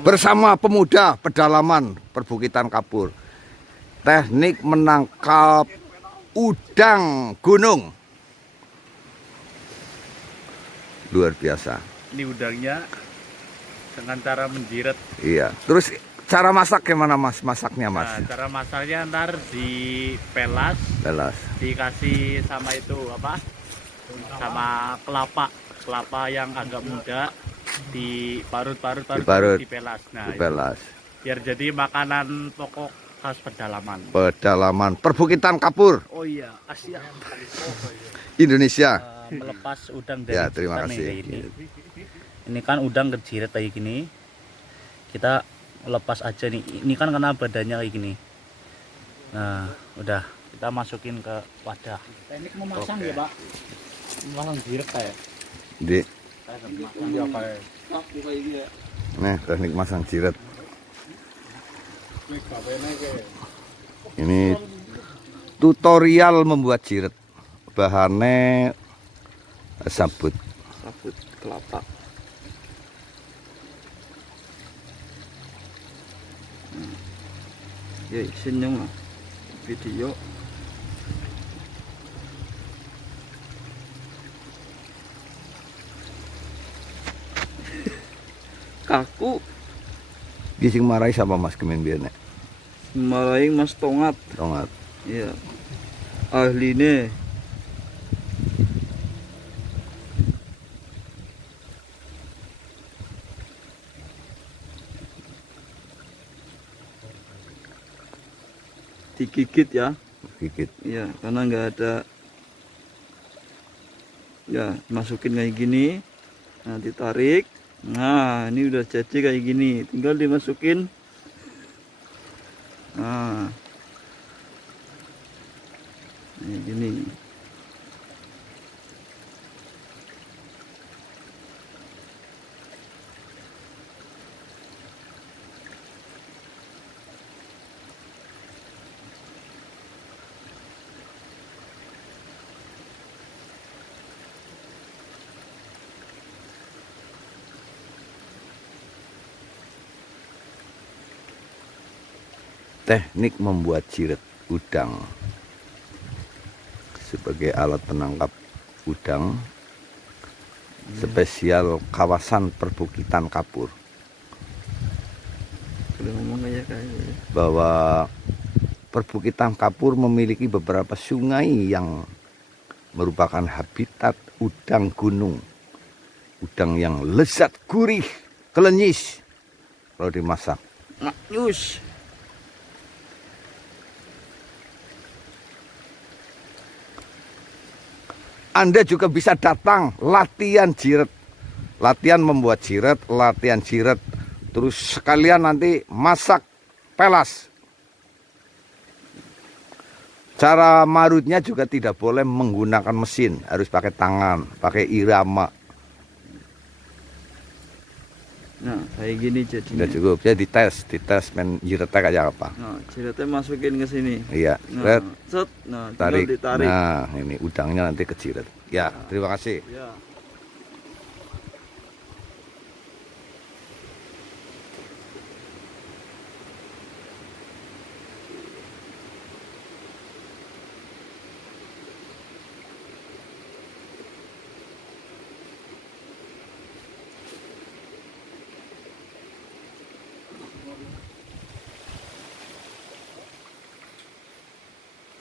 bersama pemuda pedalaman perbukitan Kapur. Teknik menangkap udang gunung. Luar biasa. Ini udangnya dengan cara menjiret. Iya. Terus cara masak gimana Mas? Masaknya Mas? Nah, cara masaknya ntar dipelas, Jelas. dikasih sama itu apa? Sama kelapa yang agak muda, diparut, dipelas. Nah, Dipelas. itu. Biar jadi makanan pokok khas pedalaman. Pedalaman perbukitan Kapur, Oh iya, Asia. Indonesia. Melepas udang dari Ya, terima hutan kasih. nih, kayak gini. Ini kan udang kejiret kayak gini. Kita lepas aja nih. Ini kan karena badannya kayak gini. Nah, udah kita masukin ke wadah. Teknik memasang ya, Pak. Memasang jiret kayak. Di Iya, kayak. nih teknik masang jiret. Ini tutorial membuat jiret. Bahannya sabut Kelapa. Ya, senyum video. Kaku. Gising marahi sama Mas Kemen biar Marahin Mas Tongat. Tongat. Iya. Ahline. Digigit ya. Gigit. Iya, karena nggak ada. Ya, masukin kayak gini. Nanti tarik. Nah, ini udah jadi kayak gini. Tinggal dimasukin. Nah. Ini gini. Teknik membuat jiret udang sebagai alat penangkap udang spesial kawasan perbukitan Kapur. Udah ngomong aja Bahwa perbukitan Kapur memiliki beberapa sungai yang merupakan habitat udang gunung. Udang yang lezat, gurih, kelenyis kalau dimasak. Nyus. Anda juga bisa datang latihan jiret, latihan membuat jiret, latihan jiret, terus sekalian nanti masak pelas. Cara marutnya juga tidak boleh menggunakan mesin, harus pakai tangan, pakai irama. Nah, kayak gini jadinya. Sudah cukup, ya dites main jiretnya kayak apa. Nah, jiratnya masukin ke sini. Iya, Nah, set. Nah, tinggal tarik. ditarik. Nah, ini udangnya nanti ke jiret. Ya, terima kasih. Ya.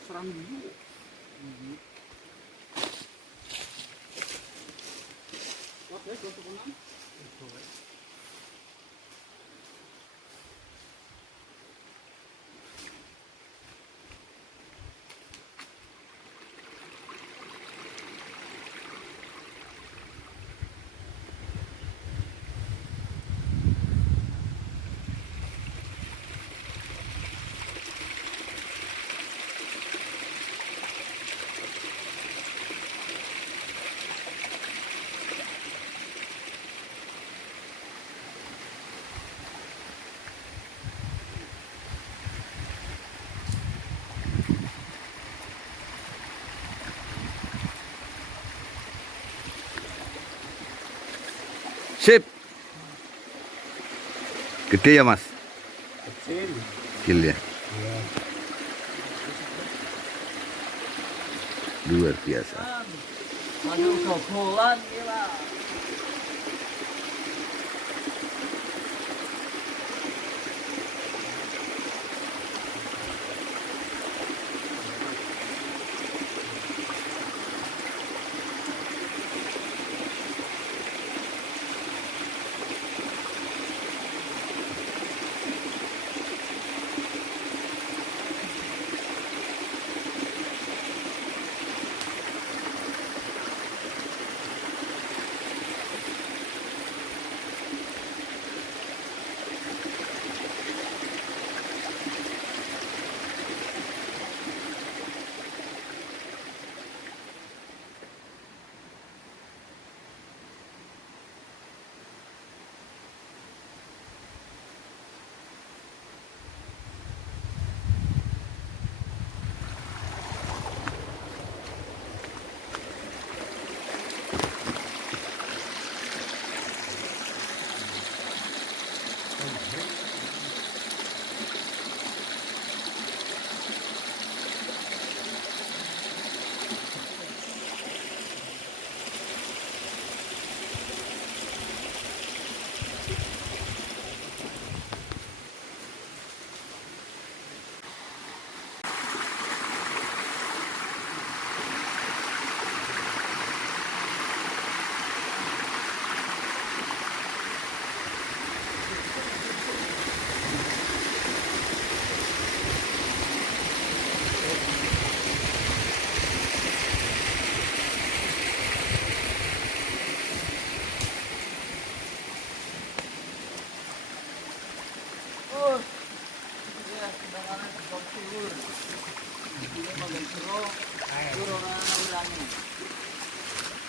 Serang dulu. Sip. Gede ya mas? Kecil. Kecil ya. Luar biasa. Aduh, gogolan gila.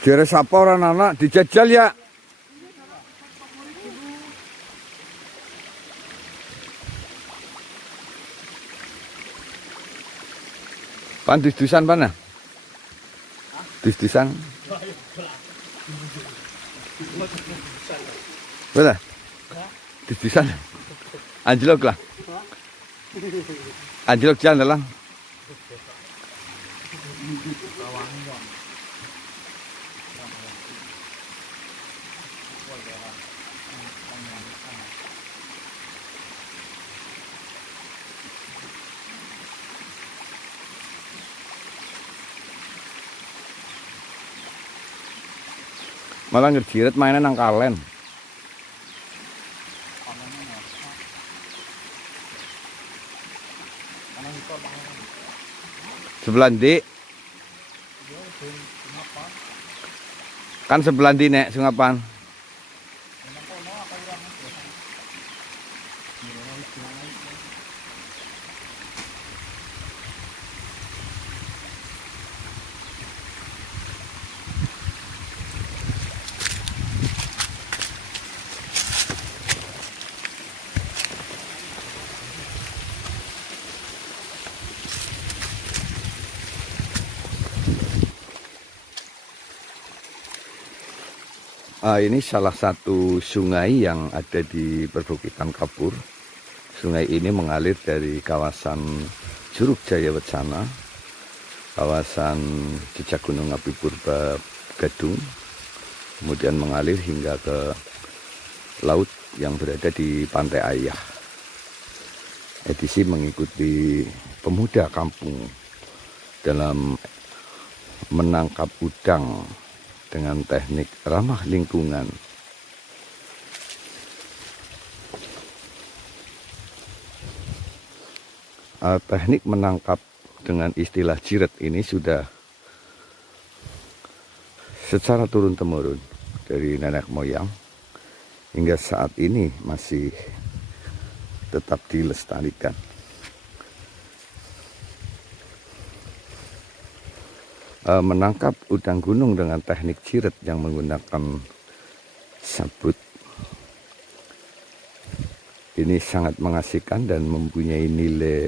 Jere sapa ora anak dijajal ya. Pan dus-dusan pana? Dus-dusan. Betul? Dus-dusan. Anjlok lah. Anjlok jalan lah. Malah ngejiret mainan nang kalen. Sebelah ndi? Kan sebelah ndi nek Sungapan? Ini salah satu sungai yang ada di perbukitan Kapur. Sungai ini mengalir dari kawasan Curug Jaya Wecana, kawasan Jejak Gunung Api Purba Gadung, kemudian mengalir hingga ke laut yang berada di Pantai Ayah. Edisi mengikuti pemuda kampung dalam menangkap udang dengan teknik ramah lingkungan. Teknik menangkap dengan istilah jiret ini sudah secara turun-temurun dari nenek moyang hingga saat ini masih tetap dilestarikan. Menangkap udang gunung dengan teknik jiret yang menggunakan sabut ini sangat mengasihkan dan mempunyai nilai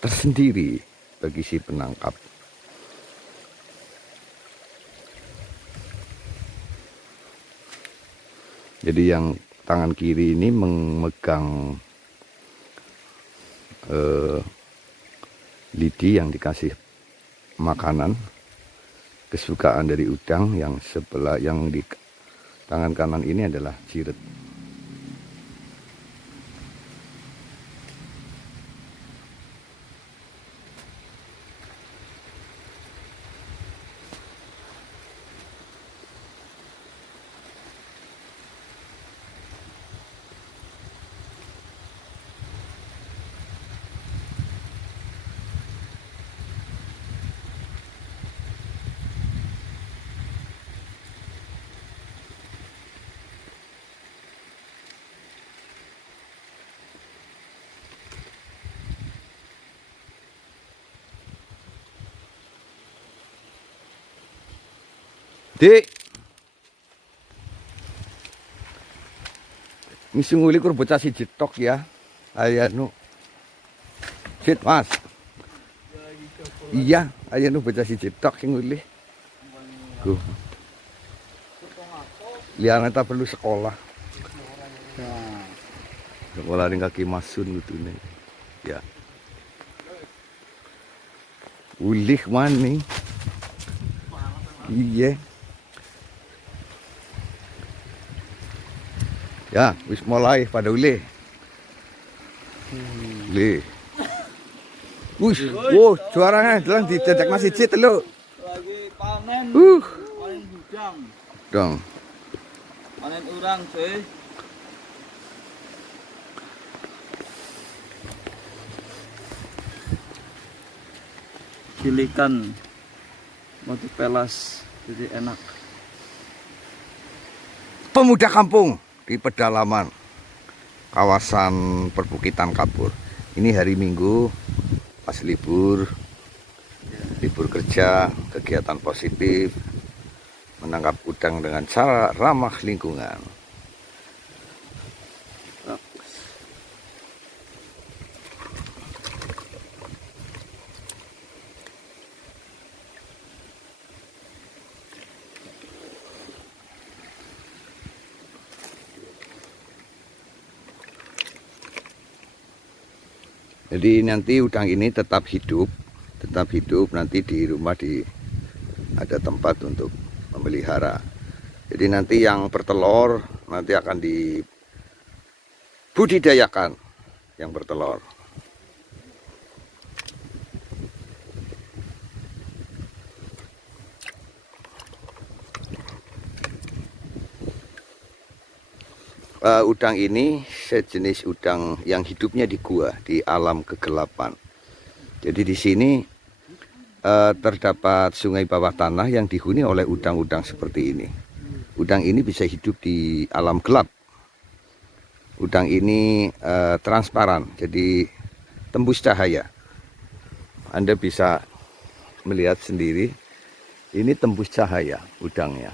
tersendiri bagi si penangkap. Jadi yang tangan kiri ini memegang lidi yang dikasih makanan kesukaan dari udang, yang sebelah yang di tangan kanan ini adalah jiret. Dik, misi nguli kur bocah si jetok ya. Ayah nu, sit mas. Iya, ayah nu bocah si jetok sing nguli. Ku, liane tak perlu sekolah. Sekolah ring kaki masun gitu nih. Ya. Ulih maning. Iya. Ya, wis mulai pada uli. Uli. Wis, wow, juaranya dalam dicetak masih cit lo. Lagi panen. Panen udang. Dong. Panen urang, cuy. Gilikan motif pelas jadi enak. Pemuda kampung di pedalaman kawasan perbukitan Kapur. Ini hari Minggu pas libur kerja, kegiatan positif menangkap udang dengan cara ramah lingkungan. Jadi nanti udang ini tetap hidup nanti di rumah ada tempat untuk memelihara. Jadi nanti yang bertelur nanti akan dibudidayakan yang bertelur. Udang ini sejenis udang yang hidupnya di gua, di alam kegelapan. Jadi di sini terdapat sungai bawah tanah yang dihuni oleh udang-udang seperti ini. Udang ini bisa hidup di alam gelap. Udang ini transparan, jadi tembus cahaya. Anda bisa melihat sendiri, ini tembus cahaya udangnya,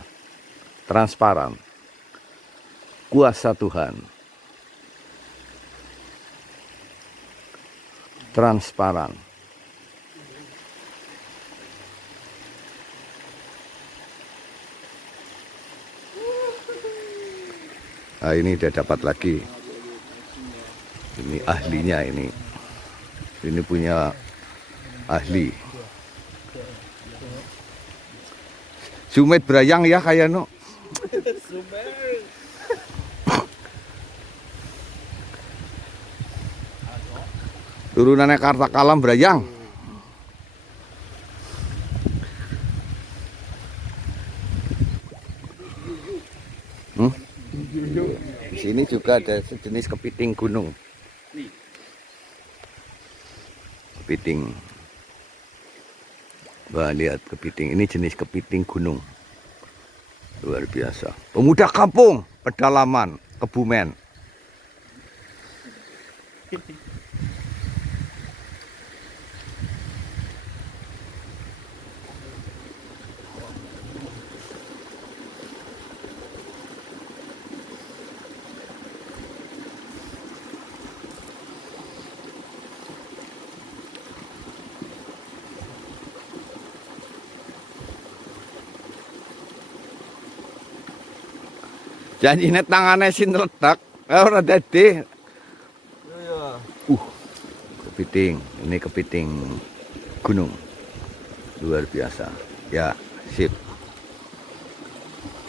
transparan. Kuasa Tuhan, transparan. Nah, ini udah dapat lagi. Ini ahlinya ini. Ini punya ahli. Sumet berayang ya kayak no. Turunannya Karta Kalam berayang. Di sini juga ada sejenis kepiting gunung. Kepiting. Wah, lihat kepiting. Ini jenis kepiting gunung. Luar biasa. Pemuda kampung, pedalaman, Kebumen. Janjine tangane sin ledak, ora dadi. Iya. Kepiting, ini kepiting gunung. Luar biasa. Ya, sip.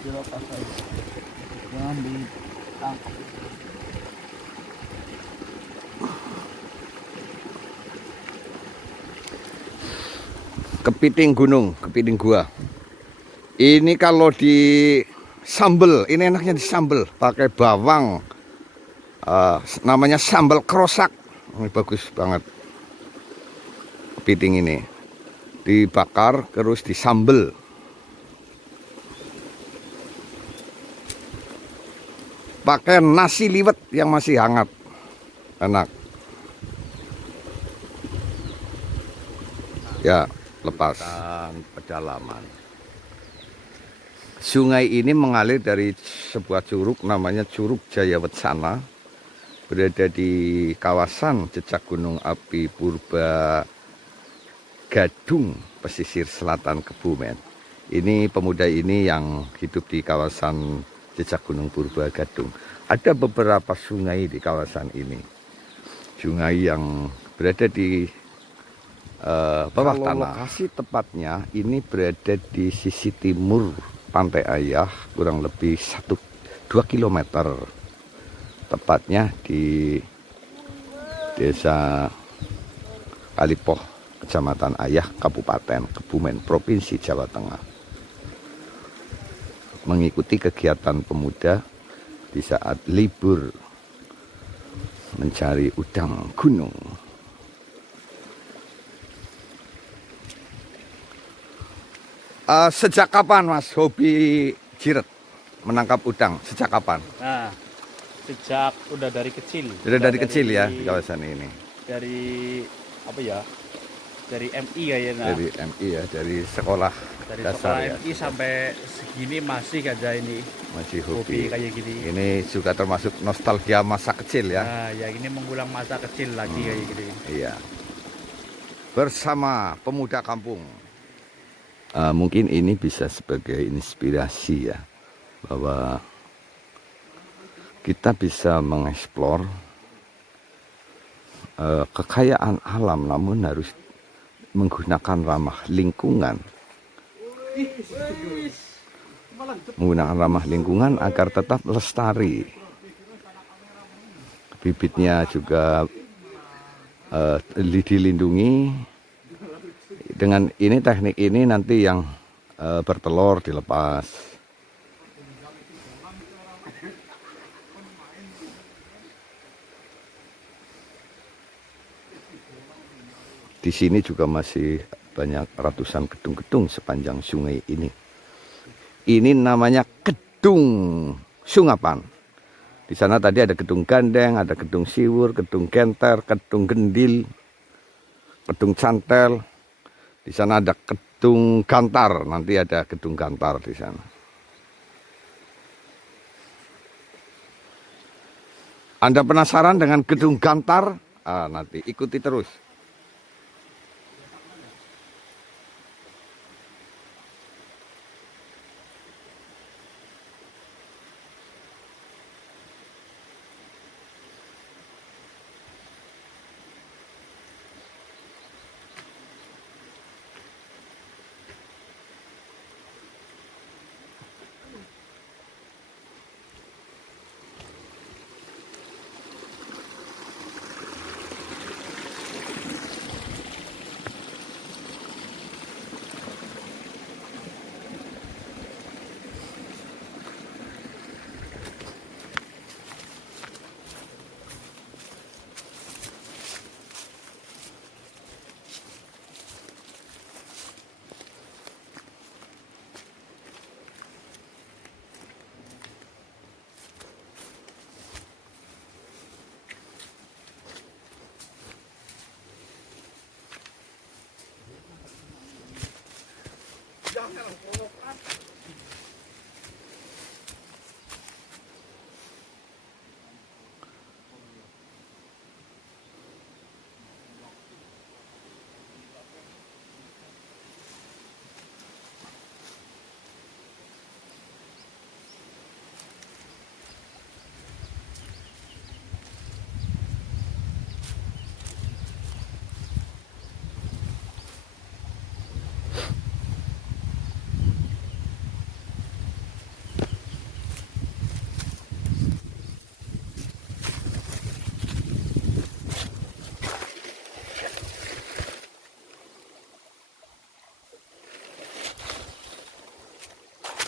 Dilepas aja. Jangan ditangkap. Kepiting gunung, kepiting gua. Ini kalau di sambel, ini enaknya di sambel, pakai bawang. Namanya sambal kerosak. Ini bagus banget. Kepiting ini dibakar terus disambel. Pakai nasi liwet yang masih hangat. Enak. Ya, lepas. Pedalaman. Sungai ini mengalir dari sebuah curug namanya Curug Jayawetsana, berada di kawasan jejak gunung api Purba Gadung, pesisir selatan Kebumen. Ini pemuda ini yang hidup di kawasan jejak gunung Purba Gadung. Ada beberapa sungai di kawasan ini. Sungai yang berada di bawah tanah. Lokasi tepatnya ini berada di sisi timur Pantai Ayah, kurang lebih 1-2 km. Tepatnya di Desa Kalipoh, Kecamatan Ayah, Kabupaten Kebumen, Provinsi Jawa Tengah. Mengikuti kegiatan pemuda di saat libur mencari udang gunung. Sejak kapan Mas hobi jiret menangkap udang? Sejak kapan? Nah, sejak udah dari kecil. Sudah dari kecil ya di kawasan ini. Dari apa ya? Dari MI kayaknya. Dari MI ya, dari sekolah Dari dasar sekolah ya. MI sampai segini masih aja ini Masih hobi hobi. kayak gini. Ini juga termasuk nostalgia masa kecil ya. Nah, ya ini mengulang masa kecil lagi kayak gini. Iya. Bersama pemuda kampung. Mungkin ini bisa sebagai inspirasi ya, bahwa kita bisa mengeksplor kekayaan alam, namun harus menggunakan ramah lingkungan. Menggunakan ramah lingkungan agar tetap lestari. Bibitnya juga dilindungi. Dengan ini, teknik ini nanti yang bertelur dilepas. Di sini juga masih banyak ratusan gedung-gedung sepanjang sungai ini. Ini namanya Gedung Sungapan. Di sana tadi ada Gedung Gandeng, ada Gedung Siwur, Gedung Genter, Gedung Gendil, Gedung Cantel. Di sana ada Gedung Gantar, nanti ada Gedung Gantar di sana. Anda penasaran dengan Gedung Gantar? Nanti ikuti terus.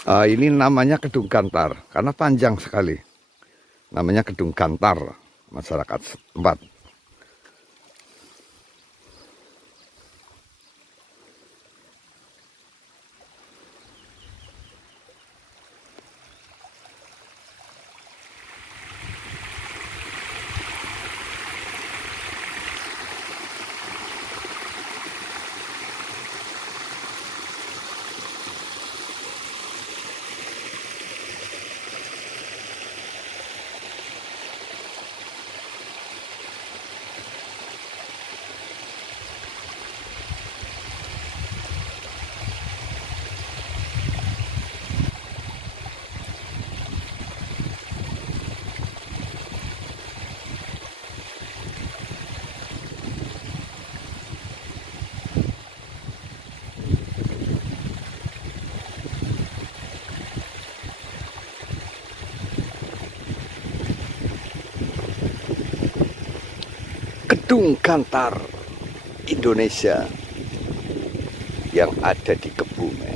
Ini namanya Kedung Gantar karena panjang sekali. Namanya Kedung Gantar masyarakat setempat. Kedung Gantar Indonesia yang ada di Kebumen.